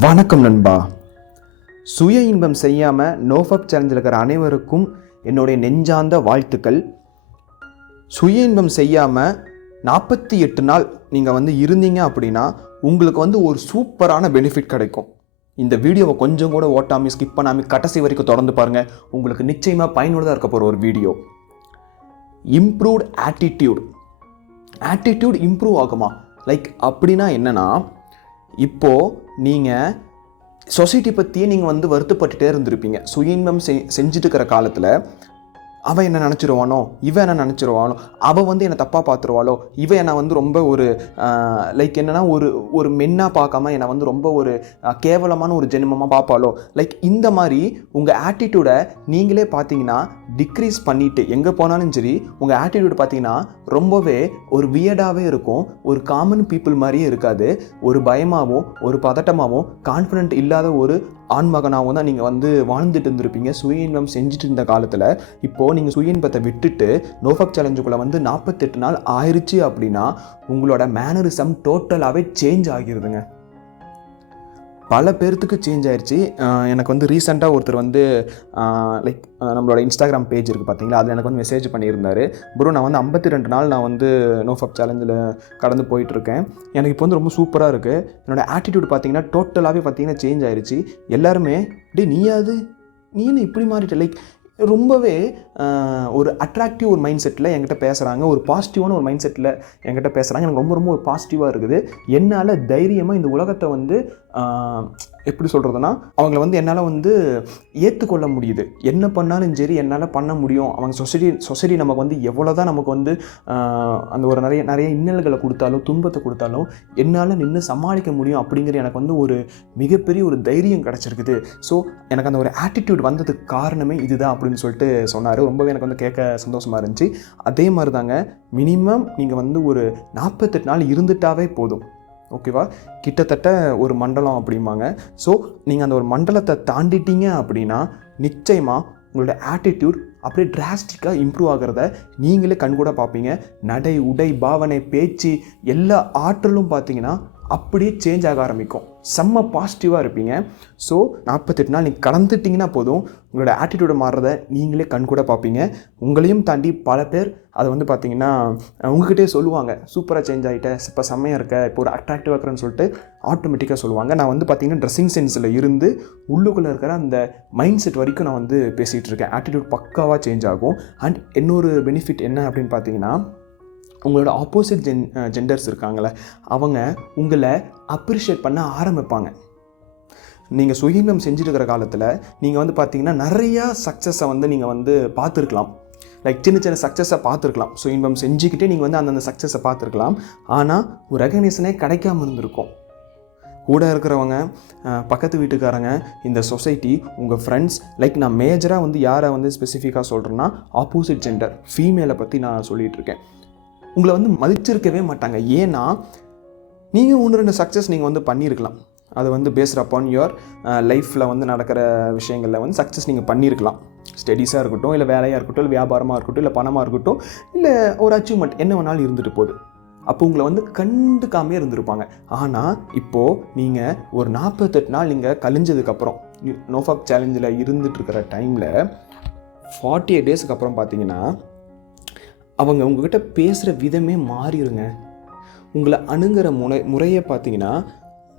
வணக்கம் நண்பா. சுய இன்பம் செய்யாமல் நோஃபப் சேலஞ்சில் இருக்கிற அனைவருக்கும் என்னுடைய நெஞ்சார்ந்த வாழ்த்துக்கள். சுய இன்பம் செய்யாமல் 48 நாள் நீங்கள் இருந்தீங்க அப்படின்னா உங்களுக்கு ஒரு சூப்பரான பெனிஃபிட் கிடைக்கும். இந்த வீடியோவை கொஞ்சம் கூட ஓட்டாமல் ஸ்கிப் பண்ணாமல் கடைசி வரைக்கும் தொடர்ந்து பாருங்கள். உங்களுக்கு நிச்சயமாக பயனுள்ளதாக இருக்க போகிற ஒரு வீடியோ. இம்ப்ரூவ்ட் ஆட்டிடியூட் இம்ப்ரூவ் ஆகுமா? அப்படின்னா என்னென்னா, இப்போது நீங்கள் சொசைட்டி பற்றியே நீங்கள் வருத்தப்பட்டுட்டே இருந்திருப்பீங்க. சுய இன்பம் செஞ்சுட்டு இருக்கிற காலத்தில் அவன் என்ன நினச்சிருவானோ, இவன் என்ன நினச்சிருவானோ, அவள் என்னை தப்பாக பார்த்துருவாளோ, இவன் என்னை ரொம்ப ஒரு என்னென்னா ஒரு மென்னாக பார்க்காம என்னை ரொம்ப ஒரு கேவலமான ஒரு ஜென்மமாக பார்ப்பாளோ, இந்த மாதிரி உங்கள் ஆட்டிடியூடை நீங்களே பார்த்தீங்கன்னா டிக்ரீஸ் பண்ணிவிட்டு எங்கே போனாலும் சரி உங்கள் ஆட்டிடியூட் பார்த்தீங்கன்னா ரொம்பவே ஒரு வியர்டாகவே இருக்கும். ஒரு காமன் பீப்புள் மாதிரியே இருக்காது. ஒரு பயமாகவும் ஒரு பதட்டமாகவும் கான்ஃபிடென்ட் இல்லாத ஒரு ஆண்மகனாகவும் தான் நீங்கள் வாழ்ந்துட்டு இருந்திருப்பீங்க சுய இன்பம் செஞ்சுட்டு இருந்த காலத்தில். இப்போது நீங்கள் சுய இன்பத்தை விட்டுட்டு நோஃபப் சேலஞ்சுக்குள்ளே 48 நாள் ஆயிடுச்சு அப்படின்னா உங்களோட மேனரிசம் டோட்டலாகவே சேஞ்ச் ஆகிருதுங்க. பல பேர்த்துக்கு சேஞ்ச் ஆயிடுச்சு. எனக்கு ரீசெண்டாக ஒருத்தர் நம்மளோட இன்ஸ்டாகிராம் பேஜ் இருக்குது பார்த்தீங்களா, அதில் எனக்கு மெசேஜ் பண்ணியிருந்தார். ப்ரோ, நான் 52 நாள் நான் நோஃபப் சேலஞ்சில் கடந்து போயிட்டுருக்கேன். எனக்கு இப்போ ரொம்ப சூப்பராக இருக்குது. என்னோடய ஆட்டிடியூட் பார்த்தீங்கன்னா டோட்டலாகவே பார்த்தீங்கன்னா சேஞ்ச் ஆயிடுச்சு. எல்லாருமே நீ என்ன இப்படி மாறிட்ட, ரொம்பவே ஒரு அட்ராக்டிவ் ஒரு மைண்ட் செட்டில் என்கிட்ட பேசுகிறாங்க. ஒரு பாசிட்டிவான ஒரு மைண்ட் செட்டில் என்கிட்ட பேசுகிறாங்க. எனக்கு ரொம்ப ஒரு பாசிட்டிவாக இருக்குது. என்னால் தைரியமாக இந்த உலகத்தை எப்படி சொல்கிறதுனா, அவங்கள என்னால் ஏற்றுக்கொள்ள முடியுது. என்ன பண்ணாலும் சரி என்னால் பண்ண முடியும். அவங்க சொசைட்டி நமக்கு எவ்வளோ தான் நமக்கு அந்த ஒரு நிறைய இன்னல்களை கொடுத்தாலும் துன்பத்தை கொடுத்தாலும் என்னால் நின்று சமாளிக்க முடியும் அப்படிங்கிற எனக்கு ஒரு மிகப்பெரிய ஒரு தைரியம் கிடச்சிருக்குது. ஸோ எனக்கு அந்த ஒரு ஆட்டிடியூட் வந்ததுக்கு காரணமே இதுதான் அப்படின்னு சொல்லிட்டு சொன்னார். ரொம்பவே எனக்கு கேட்க சந்தோஷமாக இருந்துச்சு. அதே மாதிரி தாங்க, மினிமம் நீங்கள் ஒரு 48 நாள் இருந்துட்டாவே போதும். ஓகேவா? கிட்டத்தட்ட ஒரு மண்டலம் அப்படிம்பாங்க. ஸோ நீங்கள் அந்த ஒரு மண்டலத்தை தாண்டிட்டீங்க அப்படின்னா நிச்சயமாக உங்களோட ஆட்டிடியூட் அப்படியே டிராஸ்டிக்காக இம்ப்ரூவ் ஆகிறத நீங்களே கண்கூட பார்ப்பீங்க. நடை, உடை, பாவனை, பேச்சு எல்லா ஆற்றலும் பார்த்தீங்கன்னா அப்படியே சேஞ்ச் ஆக ஆரம்பிக்கும். செம்ம பாசிட்டிவாக இருப்பீங்க. ஸோ 48 நாள் நீங்கள் கடந்துட்டிங்கன்னா போதும், உங்களோட ஆட்டிடியூடை மாறுறத நீங்களே கண்கூட பார்ப்பீங்க. உங்களையும் தாண்டி பல பேர் அதை பார்த்தீங்கன்னா உங்ககிட்டே சொல்லுவாங்க, சூப்பராக சேஞ்ச் ஆகிட்டேன், இப்போ செம்மையாக இருக்க, இப்போ ஒரு அட்ராக்டிவாக இருக்கிறேன்னு சொல்லிட்டு ஆட்டோமேட்டிக்காக சொல்லுவாங்க. நான் பார்த்தீங்கன்னா ட்ரெஸ்ஸிங் சென்ஸில் இருந்து உள்ளுக்குள்ளே இருக்கிற அந்த மைண்ட் செட் வரைக்கும் நான் பேசிகிட்டு இருக்கேன். ஆட்டிடியூட் பக்காவாக சேஞ்ச் ஆகும். அண்ட் இன்னொரு பெனிஃபிட் என்ன அப்படின்னு பார்த்தீங்கன்னா, உங்களோட ஆப்போசிட் ஜெண்டர்ஸ் இருக்காங்களே, அவங்க உங்களை அப்ரிஷியேட் பண்ண ஆரம்பிப்பாங்க. நீங்கள் சுய இன்பம் செஞ்சுட்டு இருக்கிற காலத்தில் நீங்கள் பார்த்தீங்கன்னா நிறையா சக்ஸஸை நீங்கள் பார்த்துருக்கலாம். சின்ன சக்ஸஸை பார்த்துருக்கலாம். சுய இன்பம் செஞ்சுக்கிட்டே நீங்கள் அந்தந்த சக்ஸஸை பார்த்துருக்கலாம். ஆனால் ஒரு ரெகக்னேஷனே கிடைக்காம இருந்திருக்கும். கூட இருக்கிறவங்க, பக்கத்து வீட்டுக்காரங்க, இந்த சொசைட்டி, உங்கள் ஃப்ரெண்ட்ஸ், நான் மேஜராக யாரை ஸ்பெசிஃபிக்காக சொல்கிறேன்னா ஆப்போசிட் ஜெண்டர் ஃபீமேலை பற்றி நான் சொல்லிகிட்ருக்கேன். உங்களை மதிச்சிருக்கவே மாட்டாங்க. ஏன்னா நீங்கள் 1-2 சக்ஸஸ் நீங்கள் பண்ணியிருக்கலாம். அது பேஸ்ட் அப்பான் யுவர் லைஃப்பில் நடக்கிற விஷயங்களில் சக்ஸஸ் நீங்கள் பண்ணியிருக்கலாம். ஸ்டடீஸாக இருக்கட்டும், இல்லை வேலையாக இருக்கட்டும், இல்லை வியாபாரமாக இருக்கட்டும், இல்லை பணமாக இருக்கட்டும், இல்லை ஒரு அச்சீவ்மெண்ட் என்ன வேணாலும் இருந்துட்டு போகுது. அப்போ உங்களை கண்டுக்காமே இருந்திருப்பாங்க. ஆனால் இப்போது நீங்கள் ஒரு 48 நாள் நீங்கள் கழிஞ்சதுக்கப்புறம் நோஃபப் சேலஞ்சில் இருந்துகிட்ருக்கிற டைமில் 48 டேஸுக்கு அப்புறம் பார்த்தீங்கன்னா அவங்க உங்ககிட்ட பேசுகிற விதமே மாறிடுங்க. உங்களை அணுகிற முறையை பார்த்தீங்கன்னா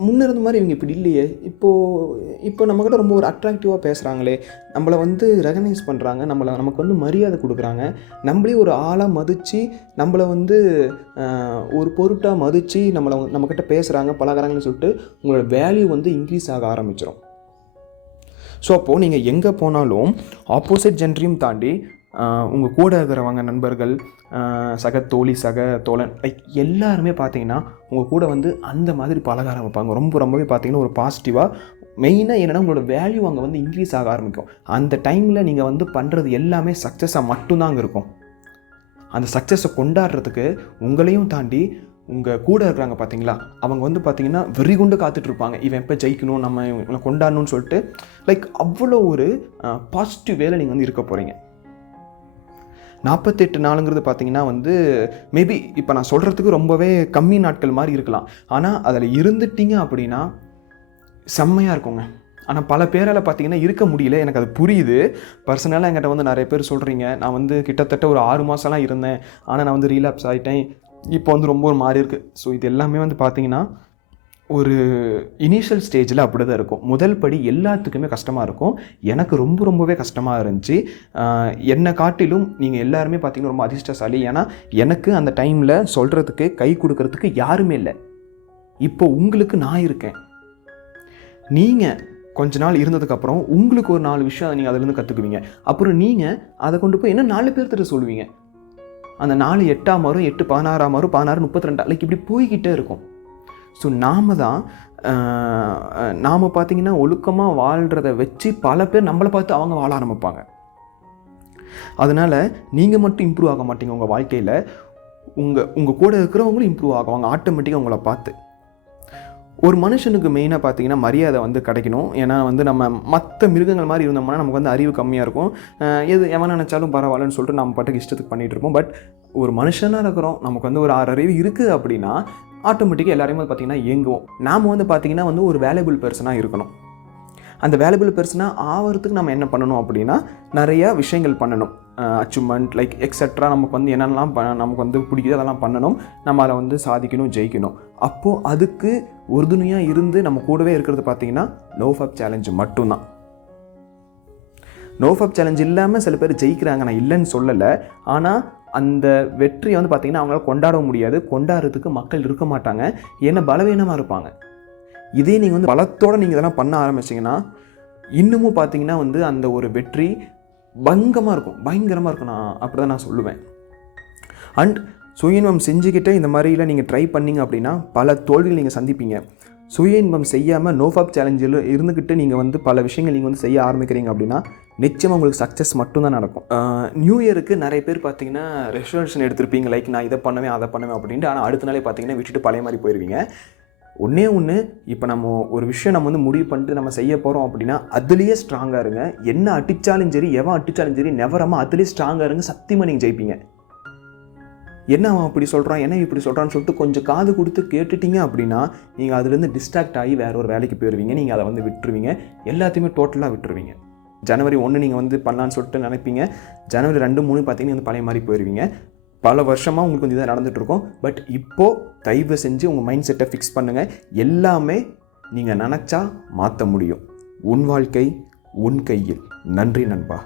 முன்ன இருந்த மாதிரி இவங்க இப்படி இல்லையே, இப்போ நம்மக்கிட்ட ரொம்ப ஒரு அட்ராக்டிவாக பேசுகிறாங்களே, நம்மளை ரெகனைஸ் பண்ணுறாங்க, நமக்கு மரியாதை கொடுக்குறாங்க, நம்மளே ஒரு ஆளாக மதித்து நம்மளை ஒரு பொருட்டாக மதித்து நம்மக்கிட்ட பேசுகிறாங்க, பழகிறாங்கன்னு சொல்லிட்டு உங்களோட வேல்யூ இன்க்ரீஸ் ஆக ஆரம்பிச்சிடும். ஸோ அப்போது நீங்கள் எங்கே போனாலும் ஆப்போசிட் ஜென்டரையும் தாண்டி உங்கள் கூட இருக்கிறவங்க, நண்பர்கள், சக தோழி, சக தோழன், எல்லாருமே பார்த்தீங்கன்னா உங்கள் கூட அந்த மாதிரி பழக ஆரம்பிப்பாங்க. ரொம்பவே பார்த்தீங்கன்னா ஒரு பாசிட்டிவாக. மெயினாக என்னென்னா உங்களோட வேல்யூ அங்கே இன்க்ரீஸ் ஆக ஆரம்பிக்கும். அந்த டைமில் நீங்கள் பண்ணுறது எல்லாமே சக்ஸஸாக மட்டும்தாங்க இருக்கும். அந்த சக்ஸஸை கொண்டாடுறதுக்கு உங்களையும் தாண்டி உங்கள் கூட இருக்கிறாங்க பார்த்தீங்களா, அவங்க பார்த்தீங்கன்னா வெறிகுண்டு காத்துட்ருப்பாங்க. இவன் எப்போ ஜெயிக்கணும், நம்ம இவனை கொண்டாடணும்னு சொல்லிட்டு அவ்வளோ ஒரு பாசிட்டிவ் வேலை நீங்கள் இருக்க போகிறீங்க. 48 நாளுங்கிறது பார்த்தீங்கன்னா மேபி இப்போ நான் சொல்கிறதுக்கு ரொம்பவே கம்மி நாட்கள் மாதிரி இருக்கலாம். ஆனால் அதில் இருந்துட்டீங்க அப்படின்னா செம்மையாக இருக்குங்க. ஆனால் பல பேரால் பார்த்தீங்கன்னா இருக்க முடியல. எனக்கு அது புரியுது. பர்சனலாக என்கிட்ட வந்து நிறைய பேர் சொல்கிறீங்க, நான் வந்து கிட்டத்தட்ட ஒரு 6 மாதம்லாம் இருந்தேன், ஆனால் நான் வந்து ரீலாப்ஸ் ஆகிட்டேன், இப்போ வந்து ரொம்ப ஒரு மாறி இருக்குது. ஸோ இது எல்லாமே வந்து பார்த்தீங்கன்னா ஒரு இனிஷியல் ஸ்டேஜில் அப்படி தான் இருக்கும். முதல் படி எல்லாத்துக்குமே கஷ்டமாக இருக்கும். எனக்கு ரொம்பவே கஷ்டமாக இருந்துச்சு. என்னை காட்டிலும் நீங்கள் எல்லாருமே பார்த்தீங்கன்னா ரொம்ப அதிர்ஷ்டசாலி. ஏன்னா எனக்கு அந்த டைமில் சொல்கிறதுக்கு, கை கொடுக்கறதுக்கு யாருமே இல்லை. இப்போ உங்களுக்கு நான் இருக்கேன். நீங்கள் கொஞ்ச நாள் இருந்ததுக்கப்புறம் உங்களுக்கு ஒரு 4 விஷயம் நீங்கள் அதிலேருந்து கற்றுக்குவீங்க. அப்புறம் நீங்கள் அதை கொண்டு போய் இன்னும் 4 பேர்கிட்ட சொல்லுவீங்க. அந்த 4 8 மாறும், 8 16 மாறும், 16 32 லைக் இப்படி போய்கிட்டே இருக்கும். ஸோ நாம் பார்த்தீங்கன்னா ஒழுக்கமாக வாழ்கிறத வச்சு பல பேர் நம்மளை பார்த்து அவங்க வாழ ஆரம்பிப்பாங்க. அதனால் நீங்கள் மட்டும் இம்ப்ரூவ் ஆக மாட்டீங்க உங்கள் வாழ்க்கையில், உங்கள் கூட இருக்கிறவங்களும் இம்ப்ரூவ் ஆகுவாங்க ஆட்டோமேட்டிக்காக உங்களை பார்த்து. ஒரு மனுஷனுக்கு மெயினாக பார்த்தீங்கன்னா மரியாதை வந்து கிடைக்கணும். ஏன்னா வந்து நம்ம மற்ற மிருகங்கள் மாதிரி இருந்தோம்னா நமக்கு வந்து அறிவு கம்மியாக இருக்கும். எவன் நினச்சாலும் பரவாயில்லன்னு சொல்லிட்டு நம்ம பாட்டுக்கு இஷ்டத்துக்கு பண்ணிகிட்டு இருப்போம். பட் ஒரு மனுஷனாக இருக்கிறோம், நமக்கு வந்து ஒரு 6 அறிவு இருக்குது அப்படின்னா ஆட்டோமேட்டிக்காக எல்லாரையுமே பார்த்தீங்கன்னா இயங்குவோம். நாம் வந்து பார்த்திங்கன்னா வந்து ஒரு வேல்யூபிள் பர்சனாக இருக்கணும். அந்த வேல்யூபிள் பர்சனாக ஆகிறதுக்கு நம்ம என்ன பண்ணணும் அப்படின்னா நிறையா விஷயங்கள் பண்ணணும். அச்சீவ்மெண்ட் லைக் எக்ஸெட்ரா நமக்கு வந்து என்னென்னலாம் நமக்கு வந்து பிடிக்குது அதெல்லாம் பண்ணணும். நம்ம அதை வந்து சாதிக்கணும், ஜெயிக்கணும். அப்போது அதுக்கு உறுதுணையாக இருந்து நம்ம கூடவே இருக்கிறது பார்த்திங்கன்னா நோஃபப் சேலஞ்சு மட்டும்தான். நோஃபப் சேலஞ்ச் இல்லாமல் சில பேர் ஜெயிக்கிறாங்க, நான் இல்லைன்னு சொல்லலை. ஆனால் அந்த வெற்றியை வந்து பார்த்திங்கன்னா அவங்களால கொண்டாட முடியாது. கொண்டாடுறதுக்கு மக்கள் இருக்க மாட்டாங்க, ஏன்னா பலவீனமாக இருப்பாங்க. இதே நீங்கள் வந்து பலத்தோடு நீங்கள் இதெல்லாம் பண்ண ஆரம்பிச்சிங்கன்னா இன்னமும் பார்த்தீங்கன்னா வந்து அந்த ஒரு வெற்றி பயங்கரமாக இருக்கும். நான் அப்படி தான் நான் சொல்லுவேன். அண்ட் சுய இன்பம் செஞ்சுக்கிட்டே இந்த மாதிரிலாம் நீங்கள் ட்ரை பண்ணிங்க அப்படின்னா பல தோல்விகள் நீங்கள் சந்திப்பீங்க. சுய இன்பம் செய்யாமல் நோஃபாப் சேலஞ்சில் இருந்துக்கிட்டு நீங்கள் வந்து பல விஷயங்கள் நீங்கள் வந்து செய்ய ஆரம்பிக்கிறீங்க அப்படின்னா நிச்சயமாக உங்களுக்கு சக்ஸஸ் மட்டும்தான் நடக்கும். நியூ இயருக்கு நிறைய பேர் பார்த்தீங்கன்னா ரெசல்யூஷன் எடுத்திருப்பீங்க, லைக் நான் இதை பண்ணுவேன் அதை பண்ணுவேன் அப்படின்ட்டு. ஆனால் அடுத்த நாளே பார்த்தீங்கன்னா விட்டுட்டு பழைய மாதிரி போயிடுவீங்க. ஒன்று இப்போ நம்ம ஒரு விஷயம் நம்ம வந்து முடிவு பண்ணிட்டு நம்ம செய்ய போகிறோம் அப்படின்னா அதுலேயே ஸ்ட்ராங்காக இருங்க. என்ன அடித்தாலும் சரி, எவன் அடித்தாலும் சரி, நெவரமாக அதுலேயே ஸ்ட்ராங்காக இருங்க. சத்தியமாக நீங்கள் ஜெயிப்பீங்க. என்ன அவன் அப்படி சொல்கிறான், என்ன இப்படி சொல்கிறான்னு சொல்லிட்டு கொஞ்சம் காது கொடுத்து கேட்டுட்டீங்க அப்படின்னா நீங்கள் அதுலேருந்து டிஸ்ட்ராக்ட் ஆகி வேறு ஒரு வேலைக்கு போயிடுவீங்க. நீங்கள் அதை வந்து விட்டுருவீங்க, எல்லாத்தையுமே டோட்டலாக விட்டுருவீங்க. ஜனவரி 1 நீங்கள் வந்து பண்ணலான்னு சொல்லிட்டு நினைப்பீங்க, ஜனவரி 2 3 பார்த்தீங்கன்னா வந்து பழைய மாதிரி போயிடுவீங்க. பல வருஷமாக உங்களுக்கு வந்து இதாக நடந்துகிட்ருக்கோம். பட் இப்போது தயவு செஞ்சு உங்கள் மைண்ட் செட்டை ஃபிக்ஸ் பண்ணுங்கள். எல்லாமே நீங்கள் நினச்சா மாற்ற முடியும். உன் வாழ்க்கை உன் கையில். நன்றி நண்பா.